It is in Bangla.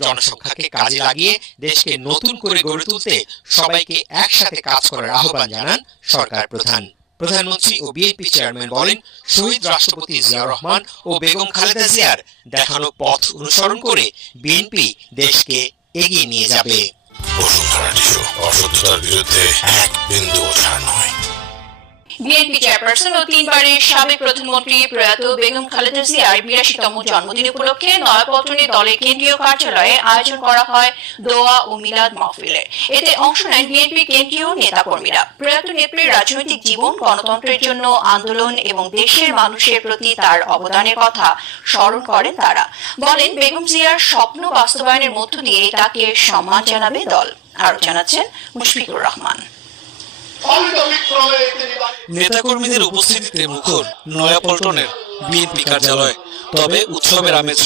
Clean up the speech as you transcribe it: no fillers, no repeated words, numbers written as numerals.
জনসংখ্যাকে কাজে লাগিয়ে দেশকে নতুন করে গড়ে তুলতে সবাইকে একসাথে কাজ করার আহ্বান জানান সরকার প্রধান। প্রধানমন্ত্রী ও বিএনপি চেয়ারম্যান বলেন, শহীদ রাষ্ট্রপতি জিয়াউর রহমান ও বেগম খালেদা জিয়ার দেখানো পথ অনুসরণ করে বিএনপি দেশকে এগিয়ে নিয়ে যাবে। অসত্যতার বিরুদ্ধে এক বিন্দুও ছাড় নয়। বিএনপি চেয়ারপারসন ও 3 বারের সাবেক প্রধানমন্ত্রী প্রয়াত বেগম খালেদা জিয়ার 82তম জন্মদিন উপলক্ষে নয়াপল্টনে দলের কেন্দ্রীয় কার্যালয়ে আয়োজন করা হয় দোয়া ও মিলাদ মাহফিলের। এতে অংশ নেন বিএনপি কেন্দ্রীয় নেতাকর্মীরা। প্রয়াত নেত্রীর রাজনৈতিক জীবন, গণতন্ত্রের জন্য আন্দোলন এবং দেশের মানুষের প্রতি তার অবদানের কথা স্মরণ করেন তারা। বলেন, বেগম জিয়ার স্বপ্ন বাস্তবায়নের মধ্য দিয়ে তাকে সম্মান জানাবে দল। আরো জানাচ্ছেন মুশফিকুর রহমান। নেতাকর্মীদের উপস্থিতিতে মুখর নয়াপল্টনের বিএনপি কার্যালয়। তবে উৎসবের আমেজ